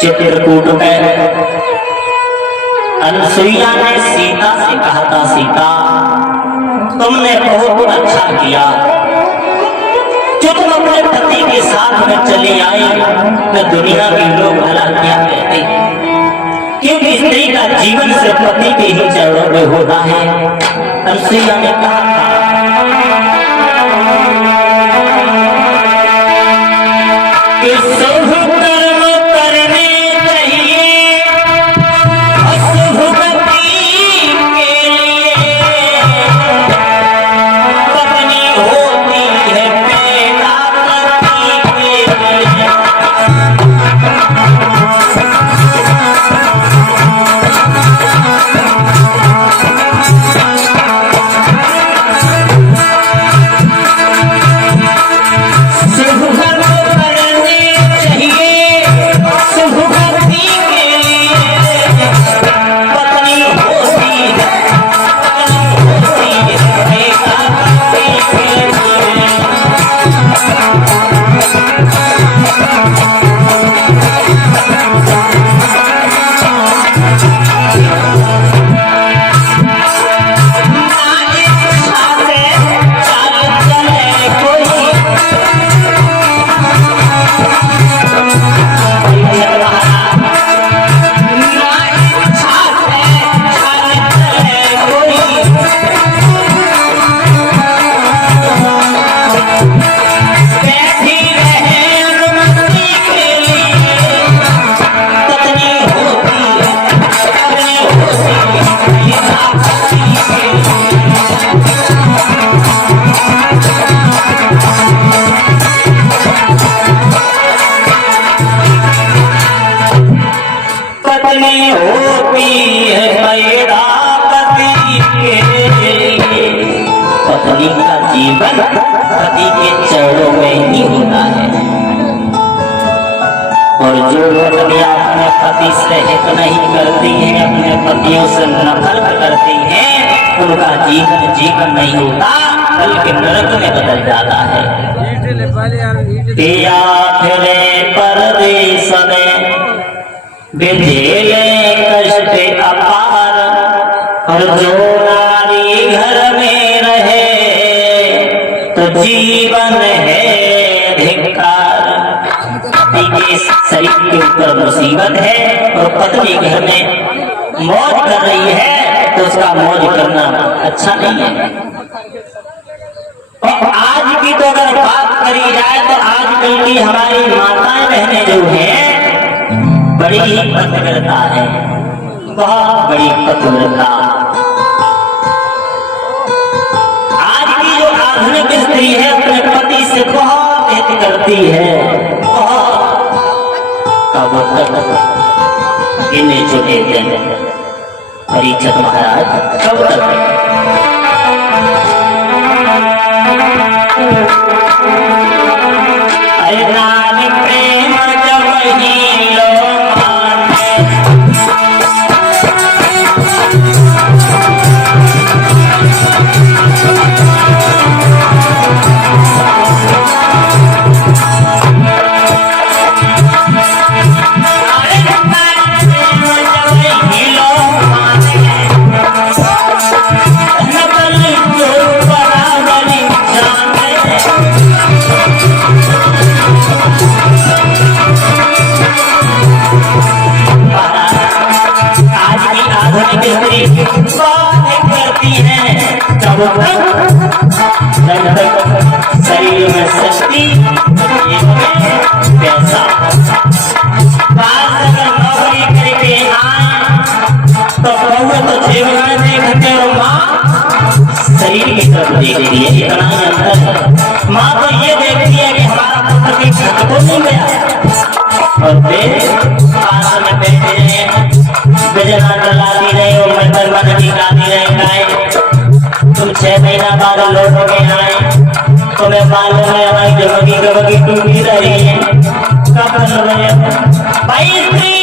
चित्रकूट में अनुसुईया ने सीता से कहा था, सीता तुमने बहुत अच्छा किया जो तुम अपने पति के साथ में चले आई। तो दुनिया के लोग भला क्या कहते, क्योंकि स्त्री का जीवन से पति के ही चरणों में होता है। अनुसुईया ने कहा कि शुभ कर्म करने चाहिए अशुभ गति के लिए, पत्नी होती है बेटा पति के लिए। पत्नी होती है पैदा पति के लिए, पत्नी का जीवन पति के चरणों में ही होता है। और जो पत्नियां अपने पति से हित नहीं करती हैं, अपने पतियों से नफरत करती हैं, उनका जीवन नहीं होता बल्कि नरक में बदल जाता है। परदेश में बेझेले कष्ट अपार, और जो नारी घर में रहे तो जीवन है धिक्कार। पति के शरीर के ऊपर मुसीबत है और पत्नी घर में मौज कर रही है तो उसका मौज करना अच्छा नहीं है। और आज की तो अगर बात करी जाए तो आजकल की हमारी माताएं बहनें जो हैं बड़ी पतिव्रता है, बहुत बड़ी पतिव्रता। आज की जो आधुनिक स्त्री है अपने पति से बहुत हित करती है, बहुत। कब तक गिने चुके दिन परीक्षित महाराज, कब तक? प्रेम जब ही लो करती है जब तक शरीर में शक्ति पैसा। अगर नौकरी करके आए तो बहु तो जीवन में देखते हो, माँ शरीर की तरफ देखती है, इतना ही अंतर है। माँ तो ये देखती है कि हमारा पुत्र की घर को मिल गया, और पास में बैठे रहे बिजना डलाती रहे और मरतबा निकालती रहे गाय। तुम 6 महीना बाद लौट के आए, तुम्हें मालूम है हमारी जबगी टूटी रही है। कब बन रहे भाई स्त्री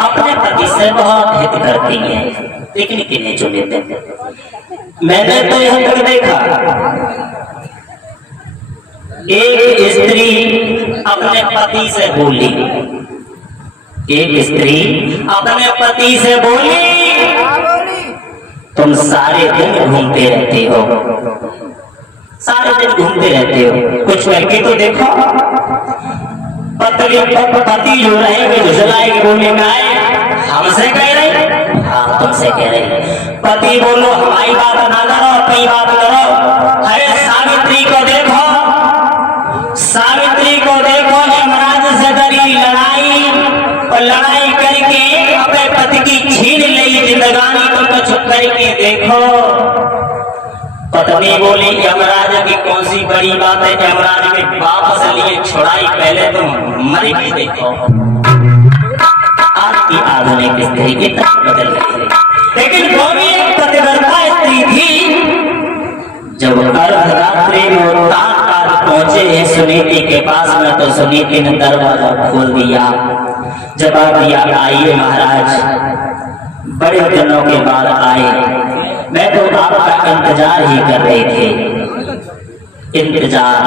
अपने पति से बहुत हित करती है, लेकिन किन्हें चुने। मैंने तो यह तक देखा एक स्त्री अपने पति से बोली, एक स्त्री अपने पति से बोली, तुम सारे दिन घूमते रहते हो, सारे दिन घूमते रहते हो, कुछ करके तो देखो। पति जो रहेंगे झुझलाएंगे, बोलने का है हमसे कह रहे, हाँ तुमसे कह रहे। पति बोलो हमारी बात ना करो, अपनी बात करो। अरे सावित्री को देखो, सावित्री को देखो, यमराज से करी लड़ाई और लड़ाई करके अपने पति की छीन ली जिंदगानी, तो कुछ करके देखो। पत्नी बोली यमराज की कौन सी बड़ी बात है, यमराज के वापस लिए छुड़ाई, पहले तुम मरी भी देखो। आज की आधुनिक स्त्री इतना बदल गई है, लेकिन वो भी एक पतिव्रता स्त्री थी। जब अर्धरात्रि में पहुंचे सुनीति के पास में, तो सुनीति ने दरवाजा खोल दिया। जवाब दिया आइए महाराज, बड़े दिनों के बाद आए, मैं तो आपका इंतजार ही कर रहे थे। इंतजार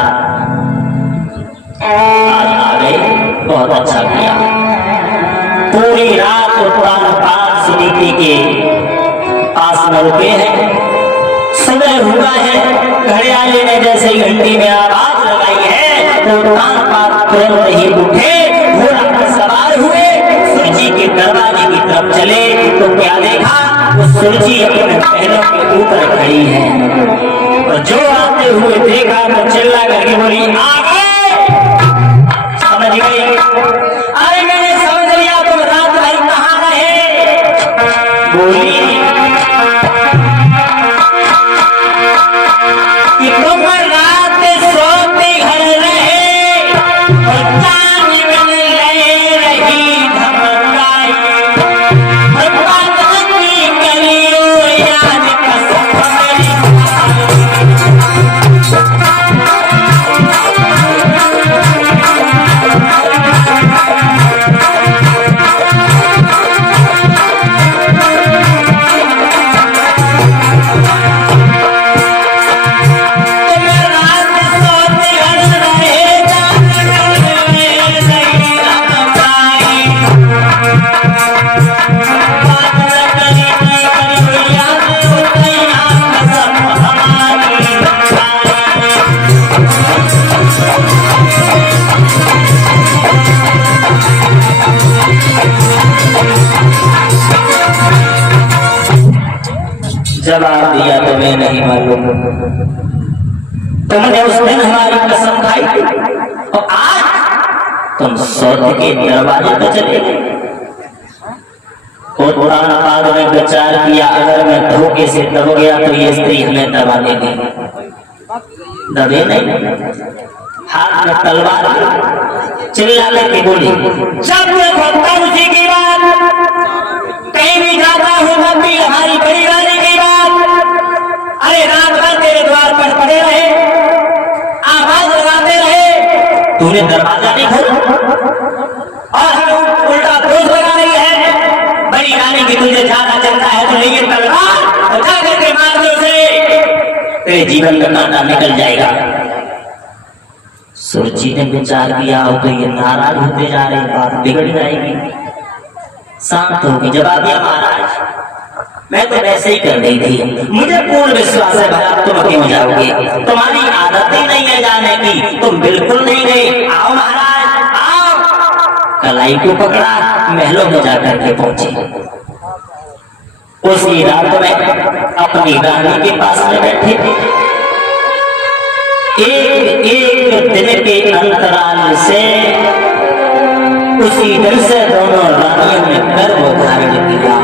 आज आ गए, बहुत अच्छा किया। पूरी रात उत्तान पाठ सुनीति के पास में रुके हैं। सुबह हुआ है, घड़ियाले ने जैसे ही घंटी में आवाज लगाई है, तो उत्तान पाठ तुरंत ही उठे, घोड़ा पर सवार हुए, सुरजी के दरवाजे की तरफ चले। तो क्या देखा, वो सुरजी अपने पहनों के ऊपर खड़ी है, और जो आते हुए देखा तो चिल्ला करके बोली आगे। समझ गई? अरे मैंने समझ लिया तुम रात भर कहाँ रहे। बोली कि तुम रात सोते घर रहे, और चांद में ले रही धमकाई, जवाब दिया तुम्हें नहीं मालूम, तुमने उस दिन हमारी कसम खाई और आज तुम सौदे के दरवाजे पर चले गए। उत्तान ने विचार किया, अगर मैं धोखे से दब गया तो ये स्त्री हमें दबा देगी। दबे नहीं, हाथ में तलवार चिल्ला करके बोली जब उसी की बात, कहीं भी जाता हूँ मम्मी हमारी बड़ी वाली की बात। अरे रात भर तेरे द्वार पर पड़े रहे, आवाज लगाते रहे, तूने दरवाजा नहीं खोला, और हम उल्टा दोष लगा रही है। बड़ी रानी की तुझे ज्यादा चिंता है, तो ये तलवार उठा करके मार दो उसे, तेरे जीवन का कांटा निकल जाएगा। सुरजी ने विचार किया, तो ये नाराज होते जा रहे, बात बिगड़ जाएगी। शांत होगी, जवाब दिया महाराज मैं तो वैसे ही कर रही थी, मुझे पूर्ण विश्वास है भाई तुम क्यों जाओगे, तुम्हारी आदत ही नहीं है जाने की, तुम बिल्कुल नहीं गए। आओ महाराज आओ। कलाई को पकड़ा, महलों में जाकर के पहुंचे। उसी रात में अपनी रानी के पास में बैठे थे। एक दिन के अंतराल से उसी दिन से दोनों रानियों ने गर्भ धारण किया।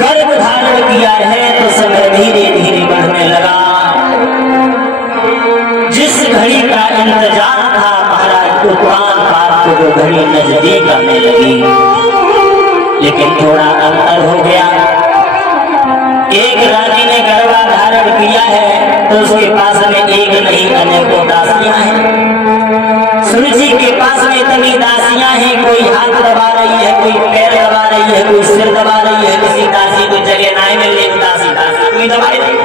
गर्भ धारण किया है तो समय धीरे धीरे बढ़ने लगा। जिस घड़ी का इंतजार था महाराज उत्तान पाठ को, वो घड़ी नजदीक आने लगी, लेकिन थोड़ा अंतर हो गया। एक रानी ने गर्भ धारण किया है तो उसके पास में एक नहीं अनेकों दासियां हैं। सूर्य जी के पास में इतनी दासियां हैं, कोई हाथ दबा रही है, कोई पैर दबा रही है, कोई सिर दबा रही है, किसी दासी को जगह ना मिले, दासी कोई दबाए नहीं।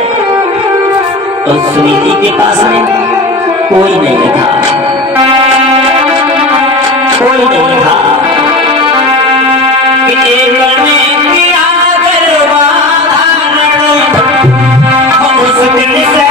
तो सूर्य जी के पास में कोई नहीं था, कोई नहीं था कि एक ने किया उस दिन से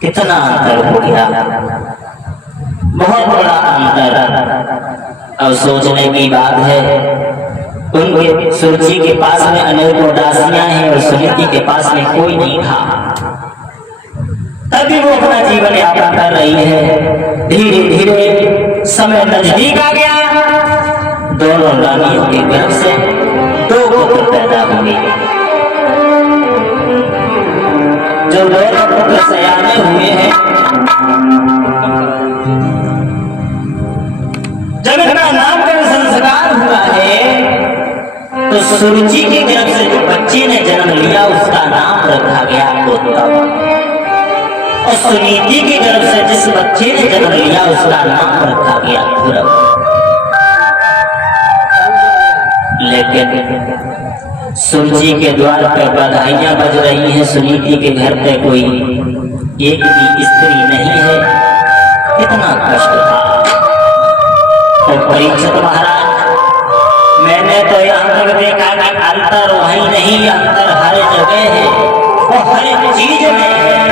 कितना अंतर हो गया, बहुत बड़ा अंतर। अब सोचने की बात है, उनके सूर्य के पास में अनेक दासियां हैं और सुनीति के पास में कोई नहीं था, तभी वो अपना जीवन यापन कर रही है। धीरे धीरे समय नजदीक आ गया, दोनों रानियों के गर्भ से 2 पुत्र पैदा हुए। जो दोनों पुत्र सयाने हुए हैं, जब इनका नामकरण संस्कार हुआ है तो सुरुचि के गर्भ से जो बच्चे ने जन्म लिया उसका नाम रखा गया गौतम, और सुनीति के गर्भ से जिस बच्चे ने जन्म लिया उसका नाम रखा गया ध्रुव। लेकिन सुरुचि के द्वार पर बधाइयां बज रही हैं, सुनीति के घर पे कोई एक भी स्त्री नहीं है। कितना कष्ट था। और परीक्षित महाराज, मैंने तो यहाँ तक देखा कि अंतर वहीं नहीं, अंतर हर जगह है और हर एक चीज में है।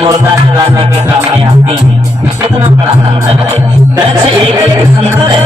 मुर्दा जलाने के काम में आती है। कितना बड़ा अंतर है, वृक्ष एक अंतर है।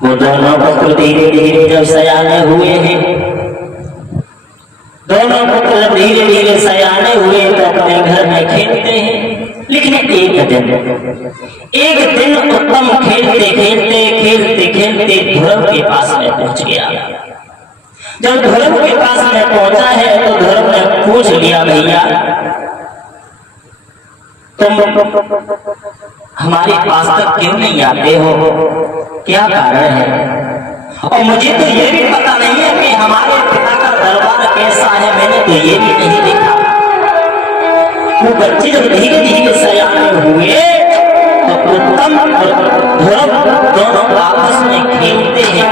वो दोनों पुत्र धीरे धीरे जब सयाने हुए हैं, दोनों पुत्र धीरे धीरे सयाने हुए तो अपने घर में खेलते हैं। लेकिन एक दिन उत्तम खेलते खेलते ध्रुव के पास में पहुंच गया। जब ध्रुव के पास में पहुंचा है तो ध्रुव ने पूछ लिया, भैया तुम हमारे पास तक क्यों नहीं आते हो, क्या कारण है? और मुझे तो ये भी पता नहीं है कि हमारे पिता का दरबार कैसा है, मैंने तो ये भी नहीं देखा। वो बच्चे जब धीरे धीरे सयाने हुए तो उत्तम और ध्रुव दोनों आपस में खेलते हैं।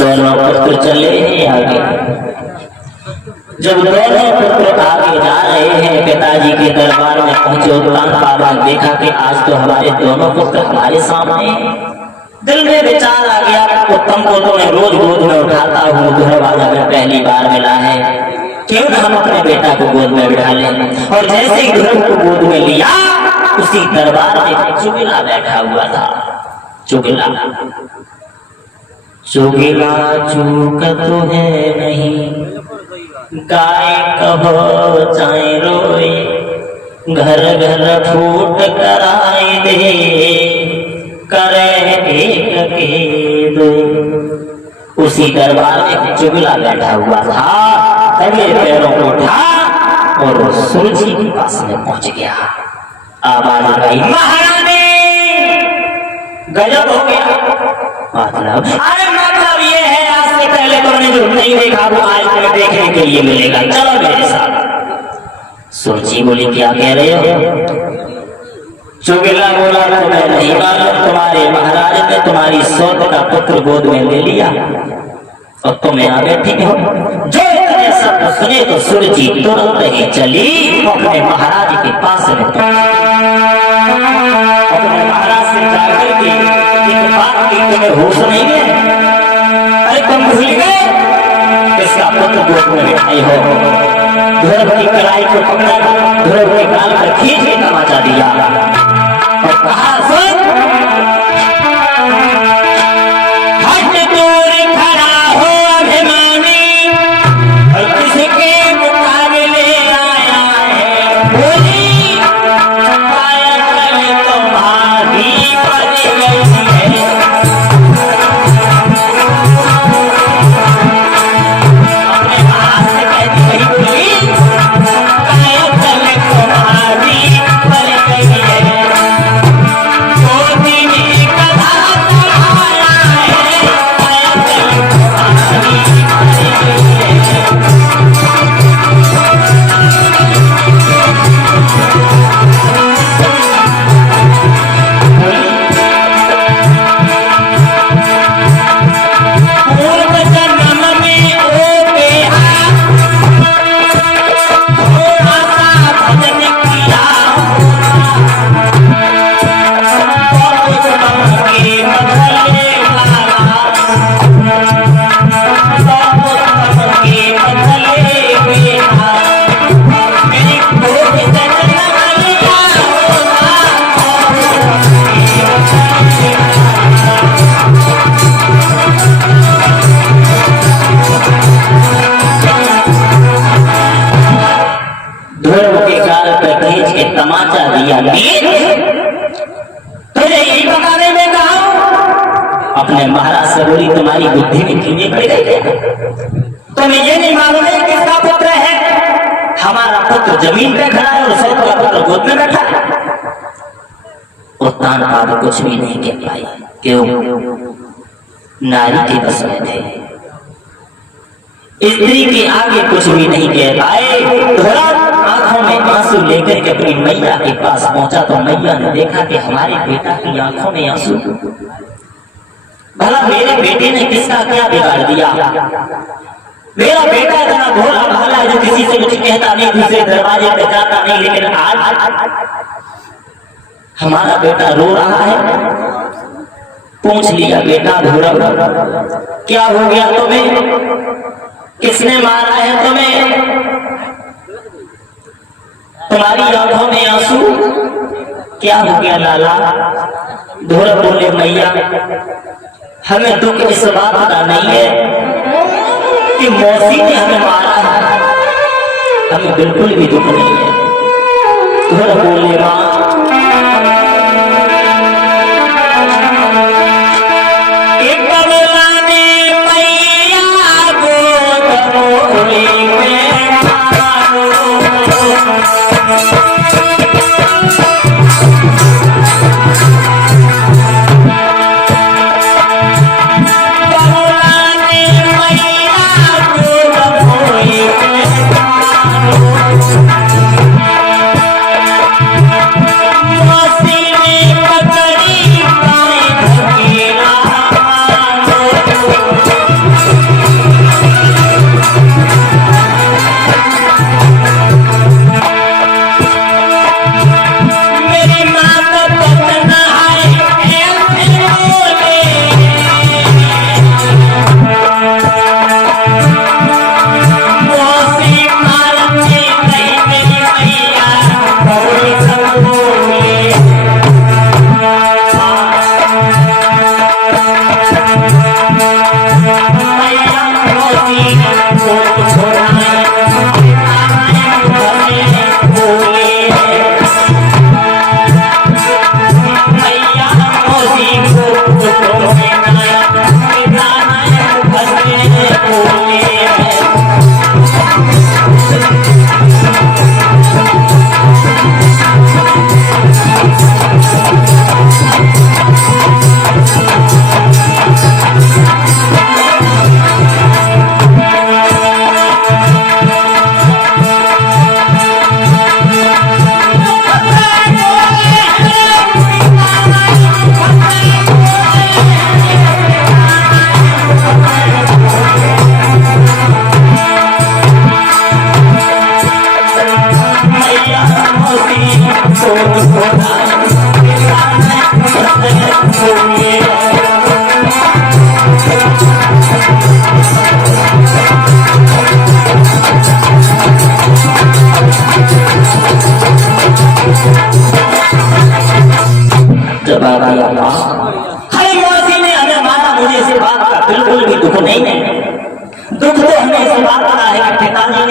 दोनों पुत्र चले हैं आगे। जब दोनों पुत्र आगे जा रहे हैं, पिताजी के दरबार में पहुंचे उत्तान बाबा देखा कि आज तो हमारे दोनों पुत्र हमारे सामने। दिल में विचार आ गया, उत्तम को तो मैं रोज गोद में उठाता हूँ, ध्रुव आज हमें पहली बार मिला है, क्यों न हम अपने बेटा को गोद में बिठा लें। और जैसे ही ध्रुव को गोद में लिया, उसी दरबार में चुगला बैठा हुआ था। चुगला चुगला चूक तो है नहीं, गाय कहो चाहे रोए, घर घर फूट कराए दे, करे एक के दो। उसी दरबार में चुगला बैठा हुआ था। तगड़े पैरों को उठा और सुरजी के पास में पहुंच गया। आवाज आई, महारानी गजब हो गया। मतलब अरे मतलब ये है, आज से पहले तुमने जो नहीं देखा वो आज तुम्हें देखने के लिए मिलेगा, चलो मेरे साथ। सुरजी बोली, क्या कह रहे हो? चुगला बोला, तुम्हें नहीं मालूम, तुम्हारे महाराज ने तुम्हारी सौत का पुत्र गोद में ले लिया और तुम यहाँ बैठी हो। जो इतने शब्द सुने तो सुरजी तुरंत ही चली अपने महाराज के पास में। अपने महाराज से जाकर के एक बात की, तुम्हें होश नहीं है? अरे तुम भूल गए किसका पुत्र गोद में बैठाई हो? ध्रुव की कलाई को पकड़ा, ध्रुव के गाल पर खींच के तमाचा दिया और कहा, सुन, हट दूर खड़ा हो अभिमानी, और किसके मुकाबले आया है? बोली काया कल तुम्हारा ध्रुव के गाल पर खींच के तमाचा दिया। तुझे यही बताने में कहा अपने महाराज से बोली तुम्हारी बुद्धि में कीड़े पड़ गए। तुम्हें ये नहीं मालूम है किसका पुत्र है? हमारा पुत्र जमीन पे खड़ा है और सौत का पुत्र गोद में बैठा है। उत्तान पाद कुछ भी नहीं कह पाई। क्यों? नारी के बस में थे, स्त्री के आगे कुछ भी नहीं कह पाए। थोड़ा आंखों में आंसू लेकर के अपनी मैया के पास पहुंचा तो मैया ने देखा कि हमारे बेटा की आंखों में आंसू। भला मेरे बेटे ने किसका क्या बिगाड़ दिया? मेरा बेटा इतना भोला भाला है जो किसी से कुछ कहता नहीं, दूसरे दरवाजे पे जाता नहीं, लेकिन आज हमारा बेटा रो रहा है। पूछ लिया बेटा ध्रुव क्या हो गया तुम्हें? किसने मारा है तुम्हें? तुम्हारी आंखों में आंसू क्या हो गया लाला? ध्रुव बोले मैया हमें दुख इस बात का नहीं है कि मौसी ने हमें मारा है, हमें बिल्कुल भी दुख नहीं है। ध्रुव बोले मां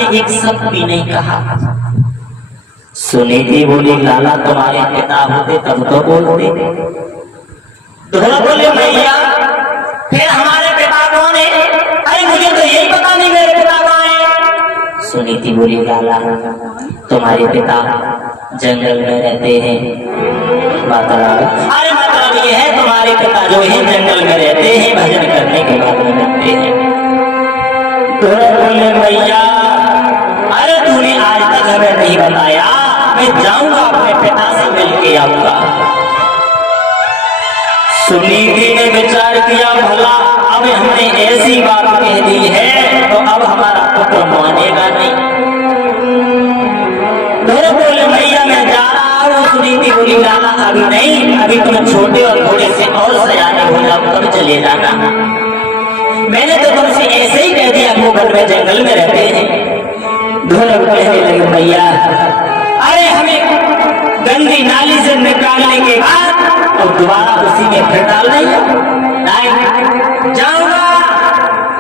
एक शब्द भी नहीं कहा। सुनीति बोली लाला तुम्हारे पिता होते तब तो बोलते। ध्रुव बोले मैया फिर हमारे पिता कौन है? अरे मुझे तो यही पता नहीं मेरे पिता कौन है। सुनीति बोली लाला तुम्हारे पिता जंगल में रहते हैं। अरे मतलब ये है तुम्हारे पिता जो है जंगल में रहते हैं, भजन करने के बाद में रहते हैं। ध्रुव बोले मैया अरे तूने आज तक हमें नहीं बताया, मैं जाऊंगा अपने पिता से मिल के आऊंगा। सुनीति ने विचार किया भला अब हमने ऐसी बात कह दी है तो अब हमारा पुत्र मानेगा नहीं। ध्रुव बोले मैया मैं जा रहा हूँ। सुनीति बोली लाला अभी नहीं, अभी तुम छोटे और थोड़े से और सयाने हो जाओ तब चले जाना। मैंने तो तुमसे ऐसे ही कह दिया वो घर में जंगल में रहते हैं। ध्रुव कहने लगे भैया अरे हमें गंदी नाली से निकालने के बाद और दोबारा काशी में फिर डाल नहीं जाऊंगा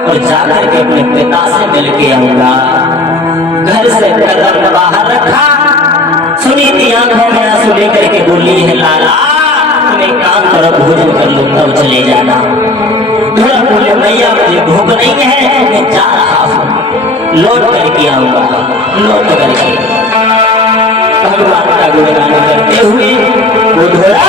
और जाकर के अपने पिता से मिल के आऊंगा। घर से कदम बाहर रखा, सुनी थी आंखों में आंसू लेकर के बोली है लाला तुम एक काम करो भोजन कर लो तब चले जाना। थोड़ा बोले भैया मुझे भूख नहीं है मैं जा रहा हूँ, लौट करके आऊंगा। लौट करके भगवान का गुणगान करते हुए वो घोड़ा